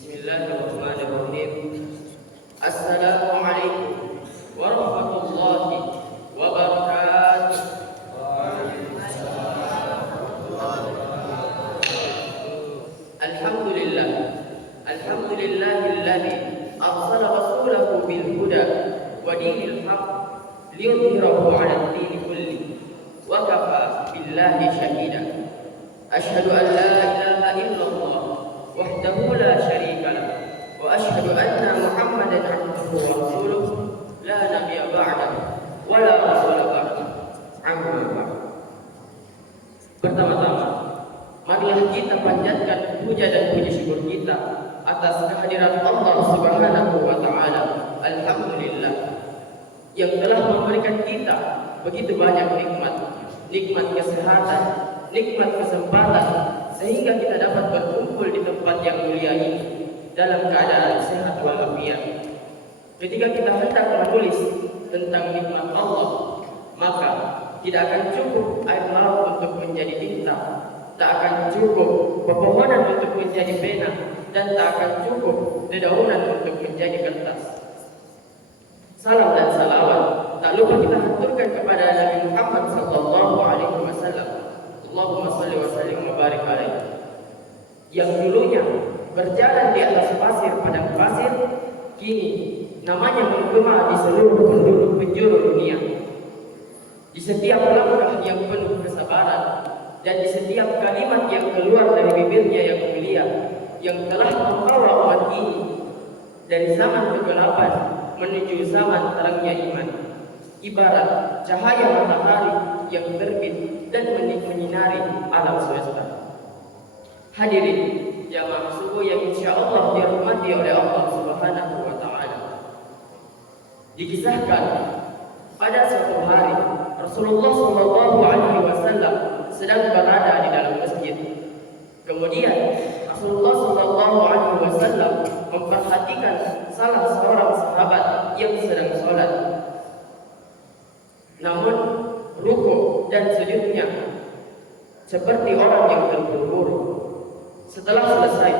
Bismillahirrahmanirrahim. Assalamualaikum warahmatullahi wabarakatuh. Alhamdulillah. Alhamdulillahilladzi arsala rasulahu bil huda wa dinil haqq liyudhhirahu 'ala ad-din kulli wa kafa billahi shahida. Asyhadu an la ilaha illallah wahdahu la syarika lah wa asyhadu anna Muhammadan 'abduhu wa rasuluh la nabiyya ba'dahu wa la rasula ba'dahu. Amma ba'd. Pertama-tama, marilah kita panjatkan puja dan puji syukur kita atas kehadiran Allah Subhanahu wa taala. Alhamdulillah yang telah memberikan kita begitu banyak nikmat kesehatan, nikmat kesempatan sehingga kita dapat berkumpul di tempat yang mulia ini dalam keadaan sehat walafiat. Ketika kita hendak menulis tentang nikmat Allah, maka tidak akan cukup air laut untuk menjadi tinta, tak akan cukup pepohonan untuk menjadi pena, dan tak akan cukup dedaunan untuk menjadi kertas. Salam dan salawat tak lupa kita haturkan kepada Nabi Muhammad sallallahu alaihi wasallam. Allahumma shalli wa sallim wa barik alaihi. Yang dulunya berjalan di atas pasir padang pasir, kini namanya menggema di seluruh penduduk penjuru dunia. Di setiap langkah yang penuh kesabaran dan di setiap kalimat yang keluar dari bibirnya yang mulia, yang telah membawa umat ini dari zaman kegelapan menuju zaman terangnya iman, ibarat cahaya matahari yang terbit dan menyinari alam semesta. Hadirin jamaah subuh yang insyaallah dirahmati oleh Allah Subhanahu wa taala. Dikisahkan pada suatu hari Rasulullah sallallahu alaihi wasallam sedang berada di dalam masjid. Kemudian Rasulullah sallallahu alaihi wasallam memperhatikan salah seorang sahabat yang sedang sholat. Namun ruku dan sujudnya seperti orang yang terburu-buru. Setelah selesai,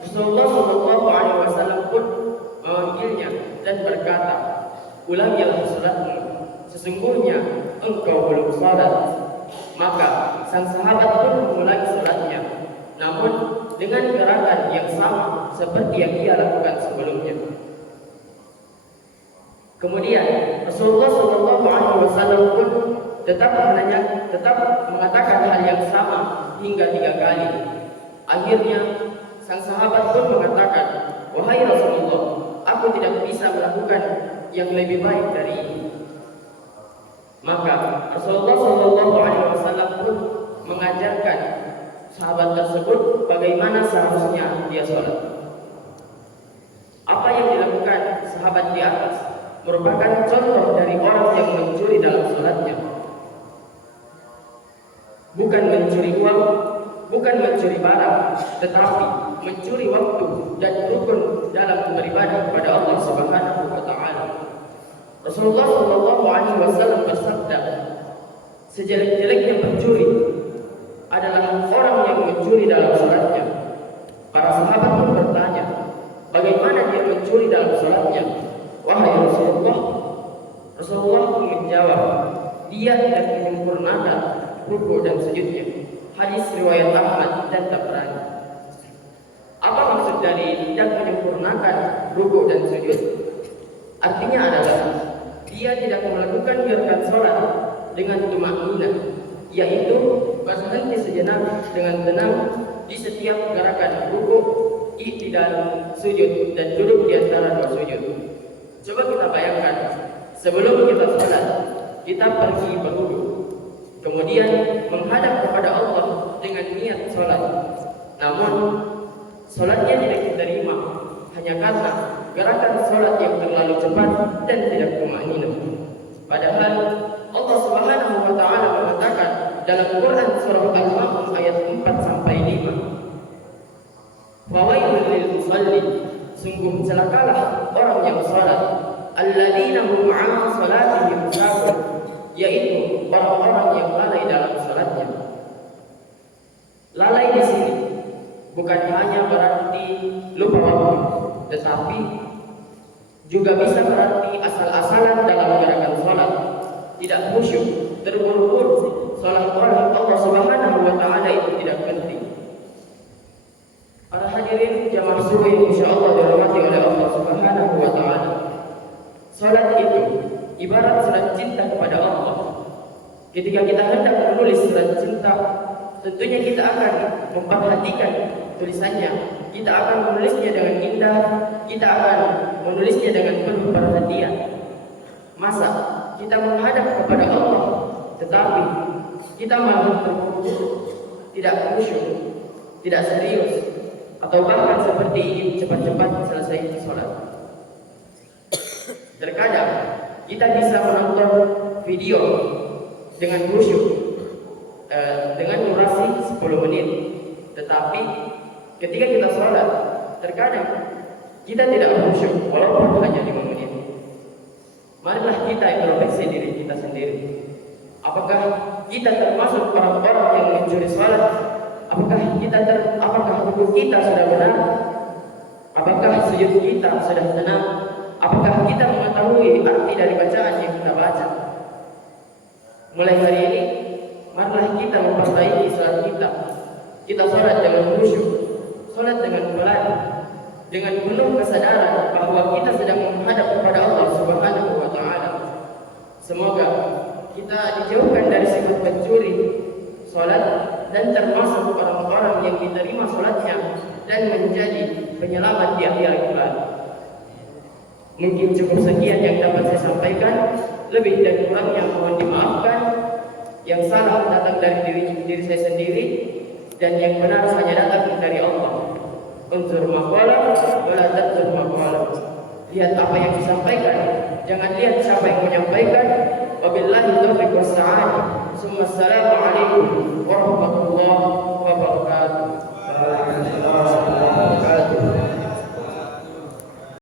Rasulullah sallallahu alaihi wasallam pun memanggilnya dan berkata, "Ulangilah salatmu, sesungguhnya engkau belum salat." Maka sang sahabat pun mengulangi salatnya, namun dengan gerakan yang sama seperti yang dia lakukan sebelumnya. Kemudian Rasulullah sallallahu alaihi wasallam pun tetap mengatakan hal yang sama hingga 3 kali. Akhirnya sang sahabat pun mengatakan, "Wahai Rasulullah, aku tidak bisa melakukan yang lebih baik dari ini." Maka Rasulullah sallallahu alaihi wasallam pun mengajarkan sahabat tersebut bagaimana seharusnya dia sholat. Apa yang dilakukan sahabat di atas merupakan contoh dari orang yang mencuri dalam sholatnya. Bukan mencuri uang, bukan mencuri barang, tetapi mencuri waktu dan rukun dalam beribadah kepada Allah Subhanahu wa taala. Rasulullah sallallahu alaihi wasallam bersabda, "Sejelek-jeleknya pencuri adalah orang yang mencuri dalam salatnya." Para sahabat pun bertanya, "Bagaimana dia mencuri dalam salatnya, wahai Rasulullah?" Rasulullah pun menjawab, "Dia tidak menyempurnakan ruku dan sujudnya." Hadis riwayat Ahmad dan Tabrani. Apa maksud dari tidak menyempurnakan ruku dan sujud? Artinya adalah dia tidak melakukan gerakan salat dengan tumaninah, yaitu berhenti sejenak dengan tenang di setiap gerakan ruku, i'tidal, sujud dan duduk di antara 2 sujud. Coba kita bayangkan, sebelum kita sholat, kita pergi berwudu, kemudian menghadap kepada Allah dengan niat sholat. Namun sholatnya tidak diterima hanya karena gerakan sholat yang terlalu cepat dan tidak tumaninah. Padahal Allah Subhanahu wa taala mengatakan dalam Quran surah Al-Ma'un ayat 4 sampai 5, "Fawailul lil musallin," sungguh celakalah orang yang salat, "alladzina hum 'an salatihim sahun," yaitu orang-orang yang lalai dalam salatnya. Lalai di sini bukan hanya berarti lupa waktu tetapi juga bisa berarti asal-asalan dalam mengerjakan sholat, tidak khusyuk, terburu-buru. Sholat Allah Subhanahu wa Ta'ala itu tidak penting. Para hadirin jamaah subuh insyaallah dirahmati oleh Allah Subhanahu wa Ta'ala. Sholat itu ibarat surat cinta kepada Allah. Ketika kita hendak menulis surat cinta, tentunya kita akan memperhatikan tulisannya. Kita akan menulisnya dengan indah, kita akan menulisnya dengan penuh perhatian. Masa kita menghadap kepada Allah, tetapi kita malah tidak khusyuk, tidak serius, atau bahkan seperti ingin cepat-cepat selesai sholat. Terkadang kita bisa menonton video dengan khusyuk dengan durasi 10 menit, tetapi ketika kita sholat, terkadang kita tidak khusyuk walaupun hanya 5 menit. Marilah kita introspeksi diri kita sendiri. Apakah kita termasuk orang-orang yang mencuri sholat? Apakah rukuk kita sudah benar? Apakah sujud kita sudah tenang? Apakah kita mengetahui arti dari bacaan yang kita baca? Mulai hari ini, marilah kita memperbaiki sholat kita. Kita sholat dengan khusyuk, sholat dengan pelan, dengan penuh kesadaran bahwa kita sedang menghadap kepada Allah Subhanahu wa Ta'ala. Semoga kita dijauhkan dari sifat pencuri sholat dan termasuk orang-orang yang diterima sholatnya dan menjadi penyelamat di akhirat kelak. Mungkin cukup sekian yang dapat saya sampaikan. Lebih dan kurangnya mohon dimaafkan. Yang salah datang dari diri saya sendiri, dan yang benar hanya datang dari Allah. Unzur maqala wala tanzur maqala. Lihat apa yang disampaikan, jangan lihat siapa yang menyampaikan. Wabillahi taufiq was sa'adah. Assalamualaikum warahmatullahi wabarakatuh.